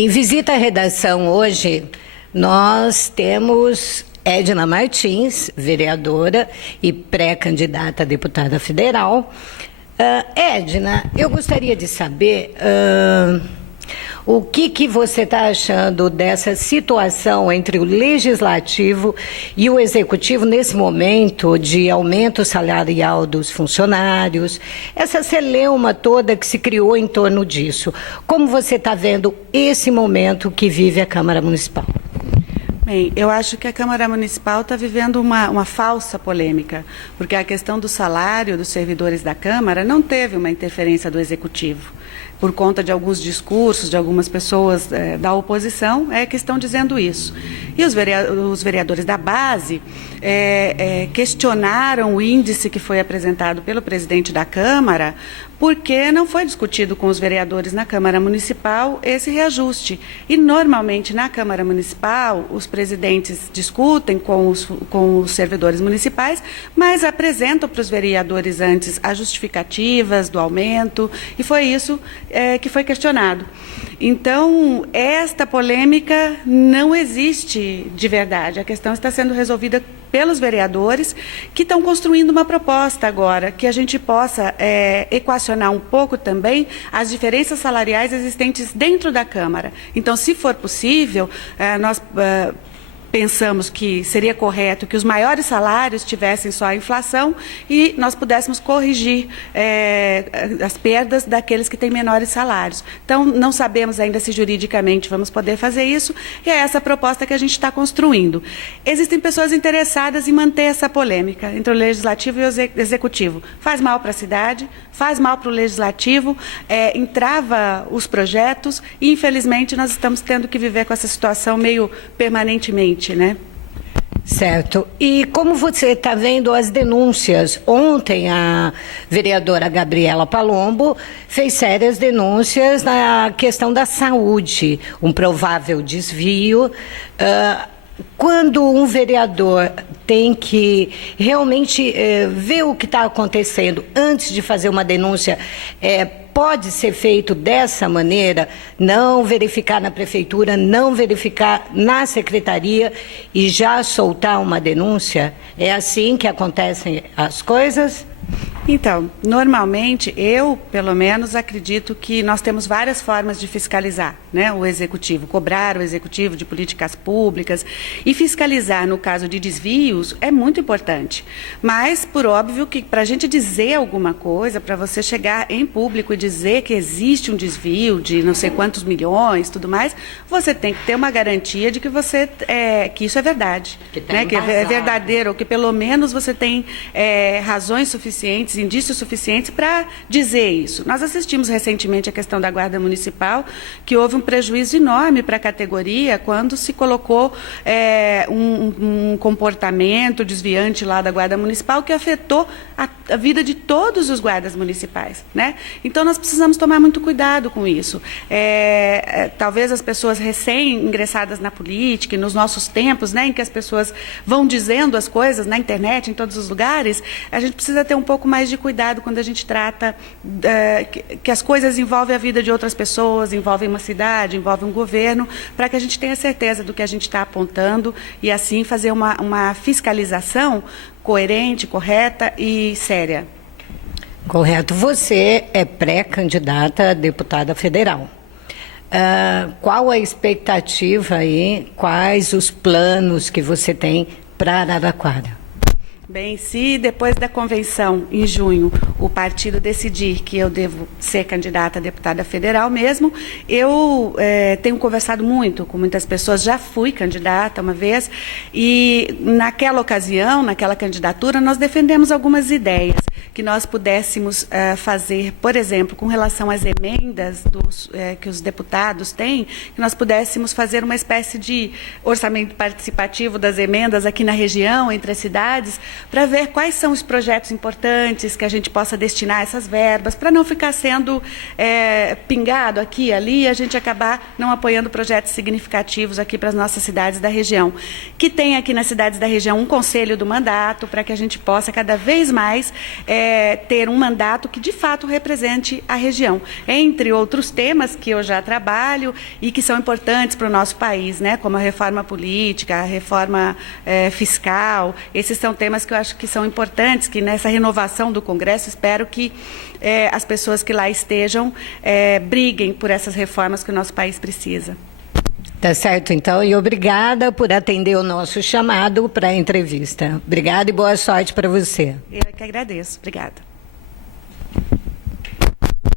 Em visita à redação hoje, nós temos Edna Martins, vereadora e pré-candidata a deputada federal. Edna, eu gostaria de saber o que você está achando dessa situação entre o Legislativo e o Executivo nesse momento de aumento salarial dos funcionários, essa celeuma toda que se criou em torno disso. Como você está vendo esse momento que vive a Câmara Municipal? Bem, eu acho que a Câmara Municipal está vivendo uma falsa polêmica, porque a questão do salário dos servidores da Câmara não teve uma interferência do Executivo. Por conta de alguns discursos de algumas pessoas da oposição, que estão dizendo isso. E os vereadores da base questionaram o índice que foi apresentado pelo presidente da Câmara, porque não foi discutido com os vereadores na Câmara Municipal esse reajuste. E, normalmente, na Câmara Municipal, os presidentes discutem com os servidores municipais, mas apresentam para os vereadores antes as justificativas do aumento, e foi isso que foi questionado. Então, esta polêmica não existe de verdade. A questão está sendo resolvida pelos vereadores, que estão construindo uma proposta agora, que a gente possa equacionar um pouco também as diferenças salariais existentes dentro da Câmara. Então, se for possível, nós pensamos que seria correto que os maiores salários tivessem só a inflação e nós pudéssemos corrigir as perdas daqueles que têm menores salários. Então, não sabemos ainda se juridicamente vamos poder fazer isso, e é essa proposta que a gente está construindo. Existem pessoas interessadas em manter essa polêmica entre o Legislativo e o Executivo. Faz mal para a cidade, faz mal para o Legislativo, entrava os projetos e, infelizmente, nós estamos tendo que viver com essa situação meio permanentemente. Né? Certo. E como você está vendo as denúncias? Ontem a vereadora Gabriela Palombo fez sérias denúncias na questão da saúde, um provável desvio. Quando um vereador tem que realmente ver o que está acontecendo antes de fazer uma denúncia, pode ser feito dessa maneira, não verificar na prefeitura, não verificar na secretaria e já soltar uma denúncia? É assim que acontecem as coisas? Então, normalmente, eu, pelo menos, acredito que nós temos várias formas de fiscalizar, né, o Executivo, cobrar o Executivo de políticas públicas, e fiscalizar no caso de desvios é muito importante. Mas, por óbvio, que para a gente dizer alguma coisa, para você chegar em público e dizer que existe um desvio de não sei quantos milhões, tudo mais, você tem que ter uma garantia de que que isso é verdade, né, que é verdadeiro, ou que pelo menos você tem razões suficientes, indícios suficientes para dizer isso. Nós assistimos recentemente a questão da Guarda Municipal, que houve um prejuízo enorme para a categoria quando se colocou um comportamento desviante lá da Guarda Municipal que afetou a vida de todos os guardas municipais, né? Então, nós precisamos tomar muito cuidado com isso. Talvez as pessoas recém-ingressadas na política, e nos nossos tempos, né, em que as pessoas vão dizendo as coisas na internet, em todos os lugares, a gente precisa ter um pouco mais de cuidado quando a gente trata que as coisas envolvem a vida de outras pessoas, envolvem uma cidade, envolvem um governo, para que a gente tenha certeza do que a gente está apontando e, assim, fazer uma fiscalização coerente, correta e séria. Correto. Você é pré-candidata a deputada federal. Qual a expectativa aí, quais os planos que você tem para Araraquara? Bem, se depois da convenção, em junho, o partido decidir que eu devo ser candidata a deputada federal mesmo, eu tenho conversado muito com muitas pessoas, já fui candidata uma vez, e naquela ocasião, naquela candidatura, nós defendemos algumas ideias que nós pudéssemos fazer, por exemplo, com relação às emendas que os deputados têm, que nós pudéssemos fazer uma espécie de orçamento participativo das emendas aqui na região, entre as cidades, para ver quais são os projetos importantes que a gente possa destinar essas verbas, para não ficar sendo pingado aqui e ali e a gente acabar não apoiando projetos significativos aqui para as nossas cidades da região. Que tem aqui nas cidades da região um conselho do mandato, para que a gente possa cada vez mais ter um mandato que de fato represente a região, entre outros temas que eu já trabalho e que são importantes para o nosso país, né? Como a reforma política, a reforma fiscal. Esses são temas que eu acho que são importantes, que nessa renovação do Congresso espero que as pessoas que lá estejam briguem por essas reformas que o nosso país precisa. Tá certo, então, e obrigada por atender o nosso chamado para a entrevista. Obrigada e boa sorte para você. Eu que agradeço. Obrigada.